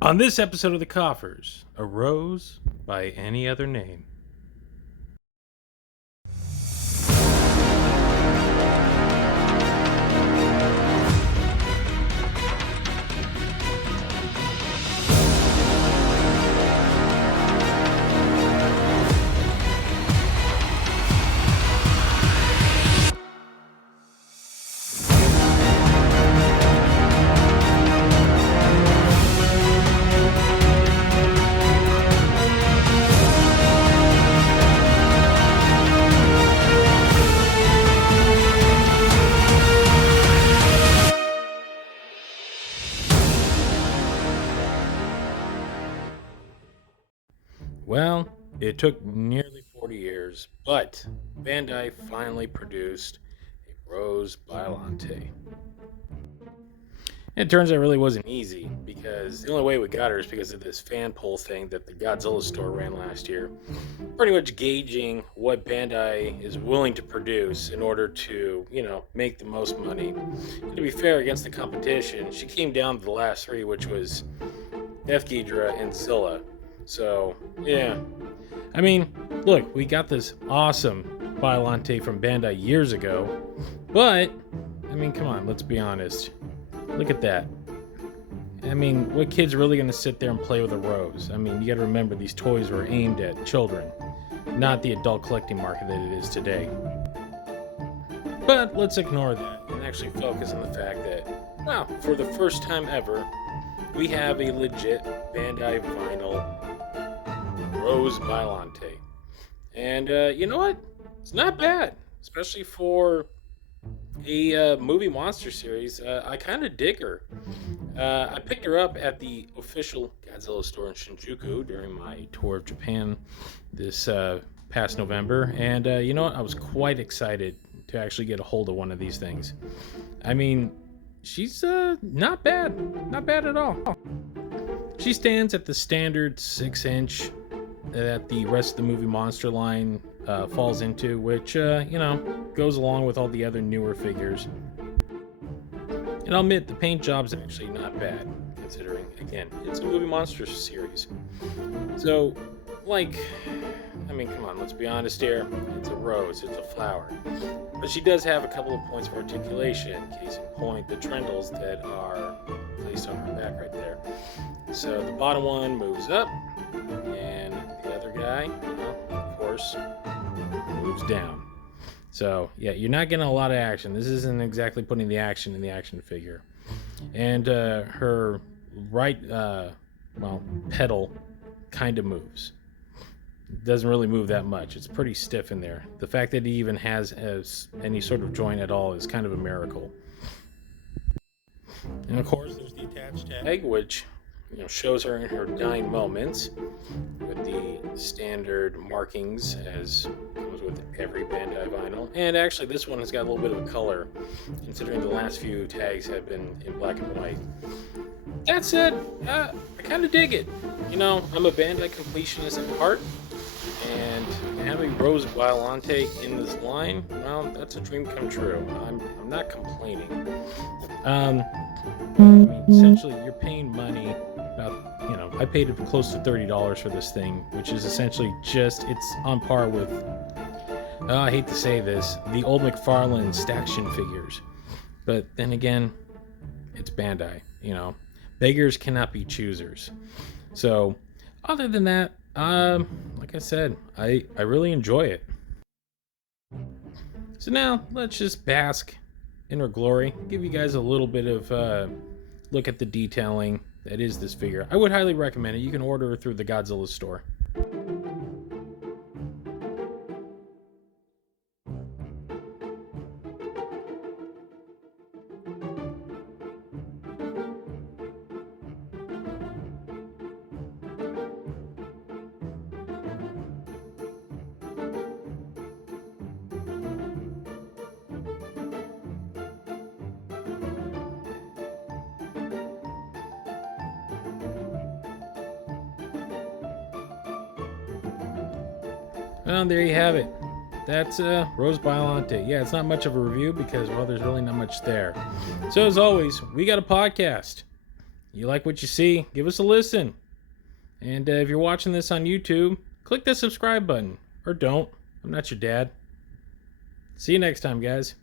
On this episode of the Koffers, a rose by any other name. Well, it took nearly 40 years, but Bandai finally produced a Rose Biollante. It turns out it really wasn't easy because the only way we got her is because of this fan poll thing that the Godzilla Store ran last year. Pretty much gauging what Bandai is willing to produce in order to, make the most money. And to be fair, against the competition, she came down to the last three, which was F Ghidra and Zilla. So, yeah. I mean, look, we got this awesome Biollante from Bandai years ago, but, come on, let's be honest. Look at that. What kid's really going to sit there and play with a rose? You gotta remember these toys were aimed at children, not the adult collecting market that it is today. But let's ignore that and actually focus on the fact that, well, for the first time ever, we have a legit Bandai vinyl Rose Biollante. And you know what? It's not bad, especially for a movie monster series. I kind of dig her. I picked her up at the official Godzilla store in Shinjuku during my tour of Japan this past November. And you know what? I was quite excited to actually get a hold of one of these things. She's not bad. Not bad at all. She stands at the standard 6-inch that the rest of the movie monster line falls into, which, goes along with all the other newer figures. And I'll admit, the paint job's actually not bad, considering, again, it's a movie monster series. So, come on, let's be honest here. It's a rose, it's a flower. But she does have a couple of points of articulation. Case in point, the trundles that are placed on her back right there. So the bottom one moves up, and the other guy, of course, moves down. So, yeah, you're not getting a lot of action. This isn't exactly putting the action in the action figure. And her right, pedal kind of moves. It doesn't really move that much. It's pretty stiff in there. The fact that it even has any sort of joint at all is kind of a miracle. And, of course, there's the attached tag, which shows her in her dying moments with the standard markings as comes with every Bandai vinyl. And actually, this one has got a little bit of a color, considering the last few tags have been in black and white. That said, I kind of dig it. I'm a Bandai completionist at heart, and having Rose Biollante in this line, well, that's a dream come true. I'm not complaining. Essentially, you're paying money. I paid close to $30 for this thing, which is essentially it's on par with, I hate to say this, the old McFarlane Staction figures. But then again, it's Bandai, Beggars cannot be choosers. So, other than that, like I said, I really enjoy it. So now, let's just bask in her glory, give you guys a little bit of look at the detailing that is this figure. I would highly recommend it. You can order it through the Godzilla store. Well, there you have it. That's Rose Biollante. Yeah, it's not much of a review because, well, there's really not much there. So as always, we got a podcast. You like what you see? Give us a listen. And if you're watching this on YouTube, click the subscribe button. Or don't. I'm not your dad. See you next time, guys.